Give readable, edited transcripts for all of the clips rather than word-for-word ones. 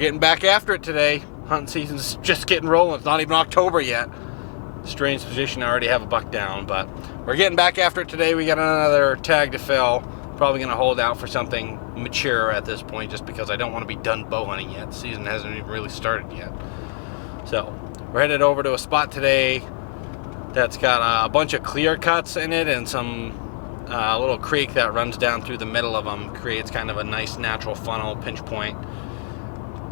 getting back after it today. Hunting season's just getting rolling. It's not even October yet. Strange position, I already have a buck down, but we're getting back after it today. We got another tag to fill. Probably going to hold out for something mature at this point just because I don't want to be done bow hunting yet. The season hasn't even really started yet. So we're headed over to a spot today that's got a bunch of clear cuts in it and some little creek that runs down through the middle of them, creates kind of a nice natural funnel pinch point.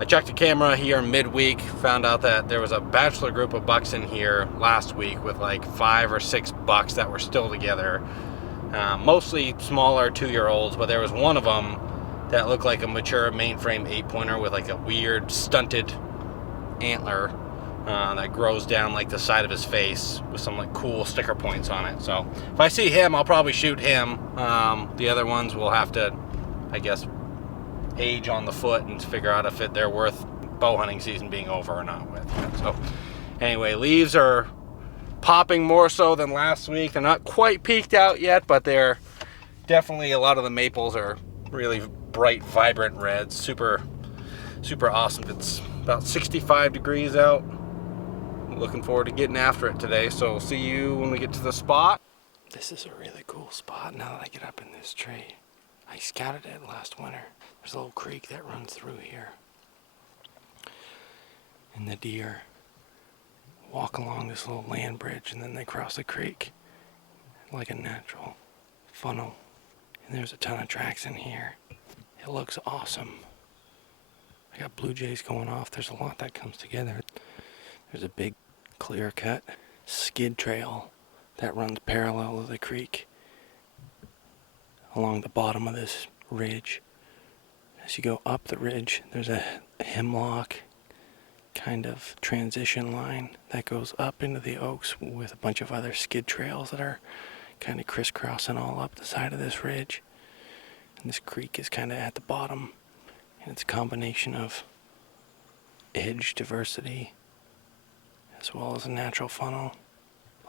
I checked the camera here midweek, found out that there was a bachelor group of bucks in here last week with like 5 or 6 bucks that were still together. Mostly smaller 2-year-olds, but there was one of them that looked like a mature mainframe 8-pointer with like a weird stunted antler that grows down like the side of his face with some like cool sticker points on it. So if I see him, I'll probably shoot him. The other ones will have to, I guess, age on the foot and figure out if they're worth bow hunting season being over or not with. So anyway, leaves are popping more so than last week. They're not quite peaked out yet, but they're definitely, a lot of the maples are really bright, vibrant reds. Super awesome. It's about 65 degrees out. I'm looking forward to getting after it today, so we'll see you when we get to the spot. This is a really cool spot now that I get up in this tree. I scouted it last winter. There's a little creek that runs through here. And the deer walk along this little land bridge and then they cross the creek like a natural funnel. And there's a ton of tracks in here. It looks awesome. I got blue jays going off. There's a lot that comes together. There's a big clear cut skid trail that runs parallel to the creek along the bottom of this ridge. As you go up the ridge, there's a hemlock kind of transition line that goes up into the oaks with a bunch of other skid trails that are kind of crisscrossing all up the side of this ridge. And this creek is kind of at the bottom, and it's a combination of edge diversity as well as a natural funnel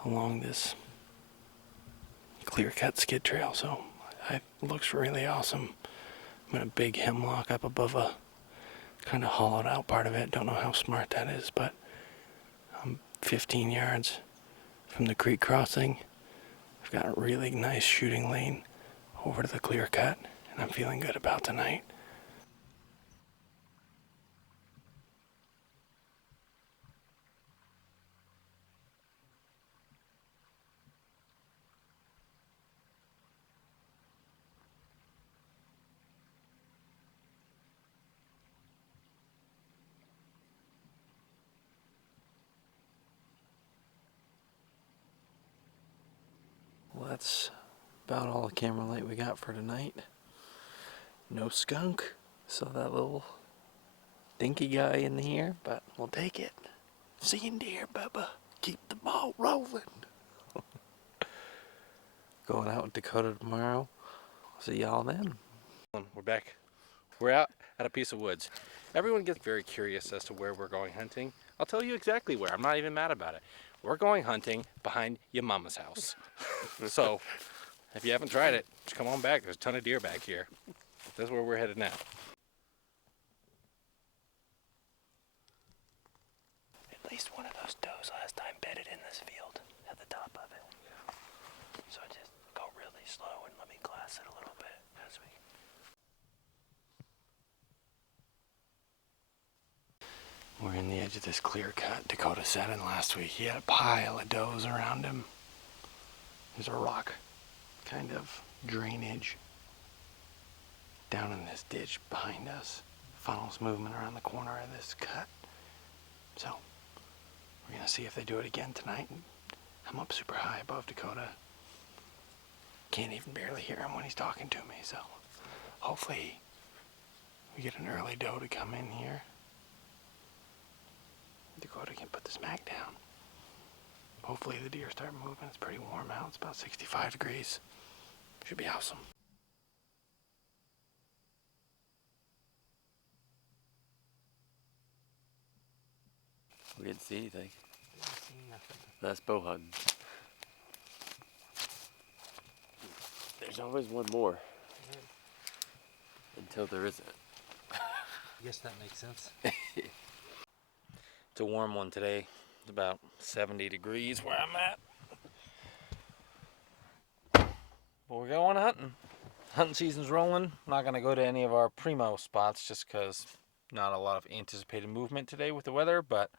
along this clear-cut skid trail. So it looks really awesome. I'm in a big hemlock up above a kind of hollowed out part of it. Don't know how smart that is, but I'm 15 yards from the creek crossing. I've got a really nice shooting lane over to the clear cut, and I'm feeling good about tonight. Well, that's about all the camera light we got for tonight. No skunk, so that little dinky guy in here, but we'll take it. Seeing deer, Bubba. Keep the ball rolling. Going out with Dakota tomorrow. See y'all then. We're back. We're out at a piece of woods. Everyone gets very curious as to where we're going hunting. I'll tell you exactly where. I'm not even mad about it. We're going hunting behind your mama's house. So, if you haven't tried it, just come on back. There's a ton of deer back here. That's where we're headed now. At least one of those does last time bedded in this field at the top of it. So just go really slow and let me glass it a little bit as we... We're in the edge of this clear cut. Dakota said in last week he had a pile of does around him. There's a rock kind of drainage down in this ditch behind us. Funnels movement around the corner of this cut. So we're gonna see if they do it again tonight. I'm up super high above Dakota. Can't even barely hear him when he's talking to me, so hopefully we get an early doe to come in here. Dakota can put this mag down. Hopefully the deer start moving. It's pretty warm out. It's about 65 degrees. Should be awesome. We didn't see anything. That's bow hunting. There's always one more. Until there isn't. I guess that makes sense. It's a warm one today. It's about 70 degrees where I'm at. But we're going hunting. Hunting season's rolling. Not going to go to any of our primo spots just because not a lot of anticipated movement today with the weather, but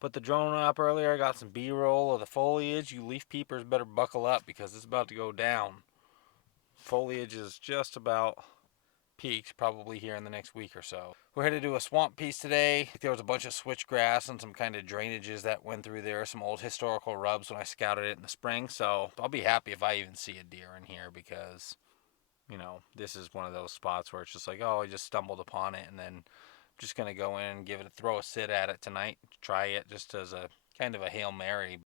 put the drone up earlier. I got some B-roll of the foliage. You leaf peepers better buckle up because it's about to go down. Foliage is just about peaked, probably here in the next week or so. We're headed to a swamp piece today. There was a bunch of switchgrass and some kind of drainages that went through there, some old historical rubs when I scouted it in the spring, so I'll be happy if I even see a deer in here because, you know, this is one of those spots where it's just like, oh, I just stumbled upon it, and then I'm just going to go in and throw a sit at it tonight, try it just as a kind of a Hail Mary.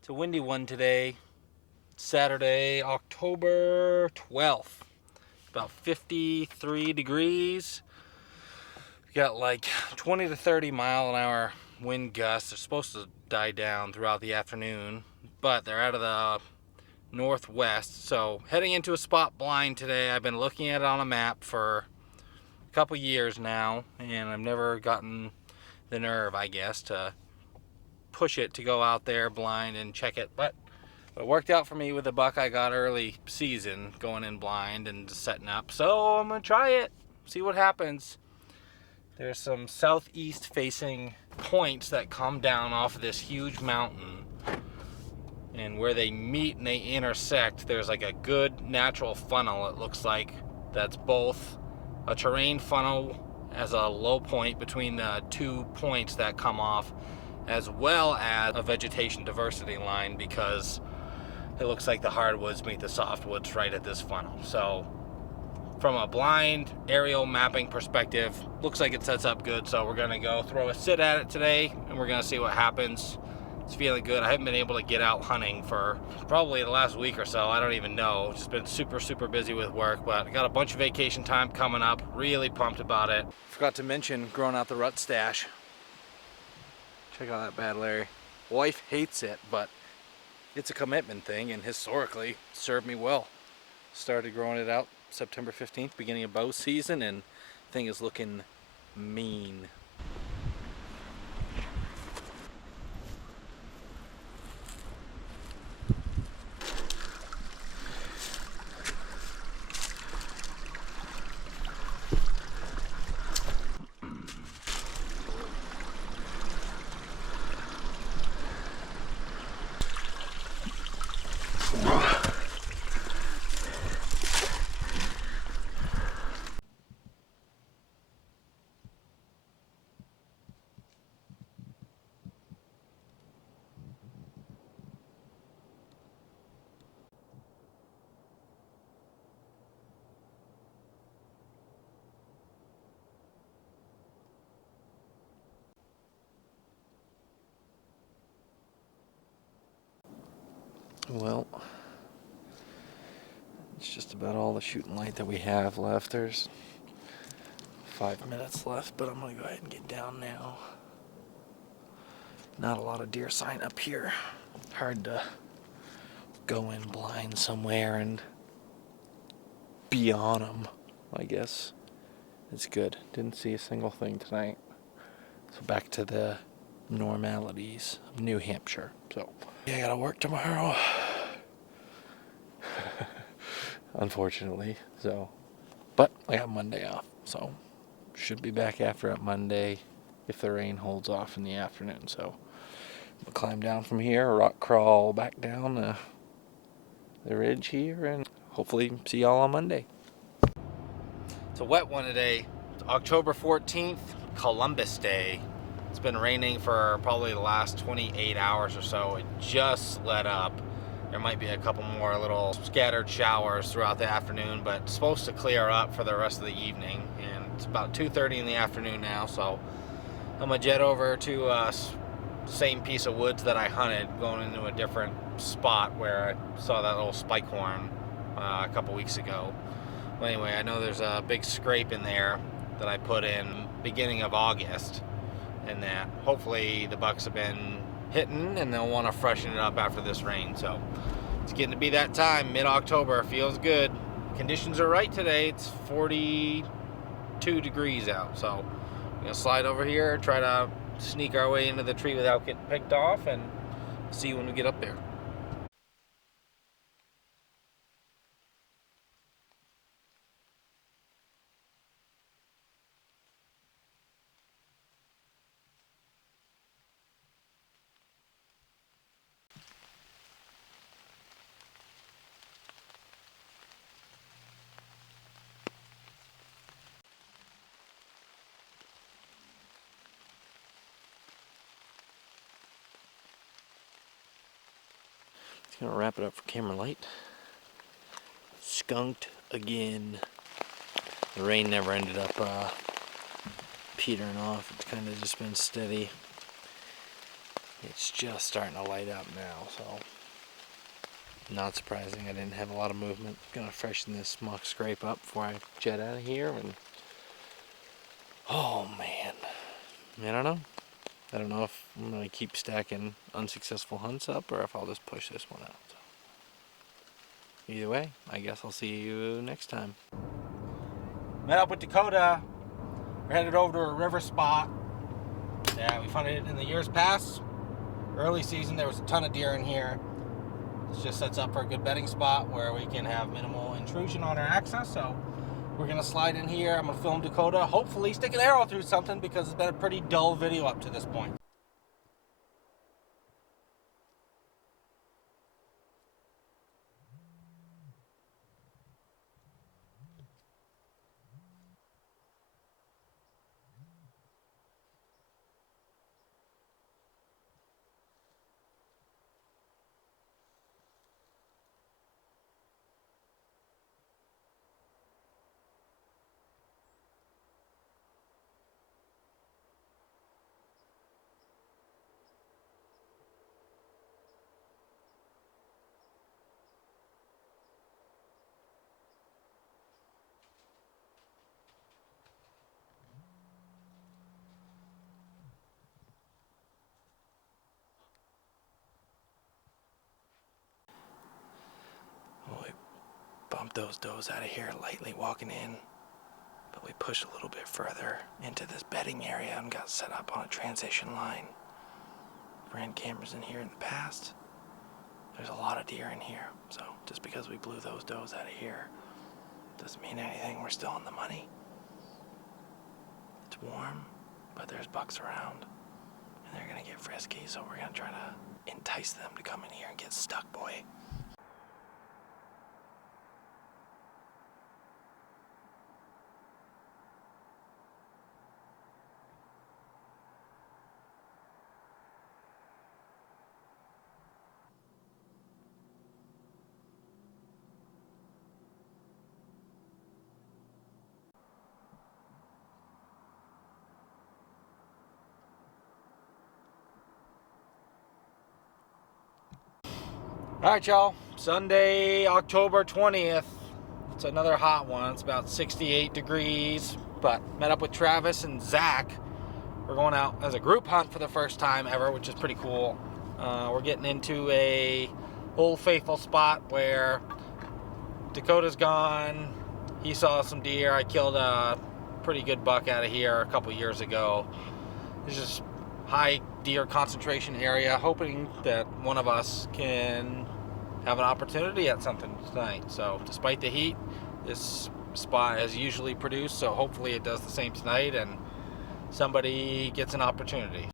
It's a windy one today, Saturday, October 12th. About 53 degrees. We got like 20 to 30 mile an hour wind gusts. They're supposed to die down throughout the afternoon, but they're out of the northwest. So heading into a spot blind today. I've been looking at it on a map for a couple years now, and I've never gotten the nerve, I guess, to push it to go out there blind and check it. But it worked out for me with the buck I got early season, going in blind and setting up. So I'm gonna try it, see what happens. There's some southeast facing points that come down off of this huge mountain, and where they meet and they intersect, there's like a good natural funnel, it looks like, that's both a terrain funnel as a low point between the 2 points that come off, as well as a vegetation diversity line, because it looks like the hardwoods meet the softwoods right at this funnel. So from a blind aerial mapping perspective, looks like it sets up good. So we're gonna go throw a sit at it today, and we're gonna see what happens. It's feeling good. I haven't been able to get out hunting for probably the last week or so. I don't even know. Just been super busy with work, but I got a bunch of vacation time coming up. Really pumped about it. Forgot to mention growing out the rut stash. Check out that bad Larry. Wife hates it, but it's a commitment thing, and historically served me well. Started growing it out September 15th, beginning of bow season, and thing is looking mean. Well, it's just about all the shooting light that we have left. There's 5 minutes left, but I'm gonna go ahead and get down now. Not a lot of deer sign up here. Hard to go in blind somewhere and be on them, I guess. It's good. Didn't see a single thing tonight. So back to the normalities of New Hampshire. So yeah, I gotta work tomorrow. Unfortunately. So, but I got Monday off. So should be back after it Monday if the rain holds off in the afternoon. So I'll climb down from here, rock crawl back down the ridge here, and hopefully see y'all on Monday. It's a wet one today. It's October 14th, Columbus Day. It's been raining for probably the last 28 hours or so. It just let up. There might be a couple more little scattered showers throughout the afternoon, but it's supposed to clear up for the rest of the evening. And it's about 2:30 in the afternoon now, so I'm gonna jet over to the same piece of woods that I hunted, going into a different spot where I saw that little spike horn a couple weeks ago. But anyway, I know there's a big scrape in there that I put in beginning of August, and that hopefully the bucks have been hitting and they'll want to freshen it up after this rain. So it's getting to be that time. Mid-October feels good. Conditions are right today. It's 42 degrees out, so we're gonna slide over here, try to sneak our way into the tree without getting picked off, and see when we get up there. Just gonna wrap it up for camera light. Skunked again. The rain never ended up petering off. It's kind of just been steady. It's just starting to light up now, so not surprising I didn't have a lot of movement. Gonna freshen this mock scrape up before I jet out of here, and oh man, I don't know. I don't know if I'm gonna keep stacking unsuccessful hunts up or if I'll just push this one out. So either way, I guess I'll see you next time. Met up with Dakota. We're headed over to a river spot that we've hunted in the years past. Early season, there was a ton of deer in here. This just sets up for a good bedding spot where we can have minimal intrusion on our access. So we're gonna slide in here. I'm gonna film Dakota, hopefully stick an arrow through something, because it's been a pretty dull video up to this point. We bumped those does out of here lightly walking in, but we pushed a little bit further into this bedding area and got set up on a transition line. Ran cameras in here in the past. There's a lot of deer in here, so just because we blew those does out of here doesn't mean anything. We're still on the money. It's warm, but there's bucks around, and they're gonna get frisky, so we're gonna try to entice them to come in here and get stuck, boy. All right, y'all. Sunday, October 20th. It's another hot one. It's about 68 degrees. But met up with Travis and Zach. We're going out as a group hunt for the first time ever, which is pretty cool. We're getting into a Old Faithful spot where Dakota's gone, he saw some deer. I killed a pretty good buck out of here a couple years ago. It's just high deer concentration area, hoping that one of us can have an opportunity at something tonight. So despite the heat, this spot has usually produced, so hopefully it does the same tonight and somebody gets an opportunity.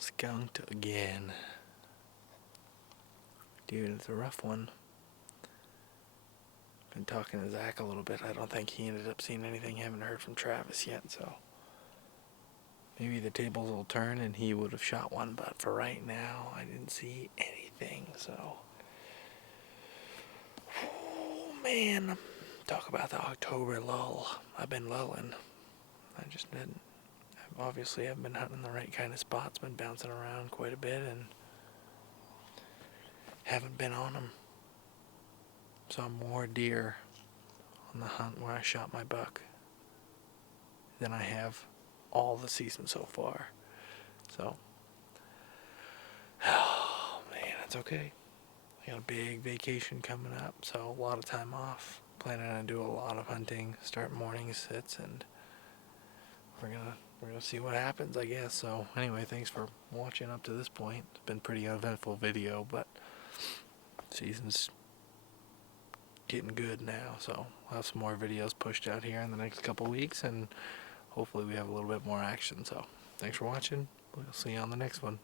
Skunked again. Dude, it's a rough one. Been talking to Zach a little bit. I don't think he ended up seeing anything. Haven't heard from Travis yet, so maybe the tables will turn and he would have shot one, but for right now, I didn't see anything, so. Oh, man. Talk about the October lull. I've been lulling. I just didn't. Obviously, I've been hunting the right kind of spots, been bouncing around quite a bit, and haven't been on them. Saw more deer on the hunt where I shot my buck than I have all the season so far. So, oh man, that's okay. I got a big vacation coming up, so a lot of time off. Planning on do a lot of hunting, start morning sits, and we're gonna see what happens, I guess. So anyway, thanks for watching up to this point. It's been a pretty uneventful video, but season's getting good now, so we'll have some more videos pushed out here in the next couple weeks, and hopefully we have a little bit more action. So thanks for watching. We'll see you on the next one.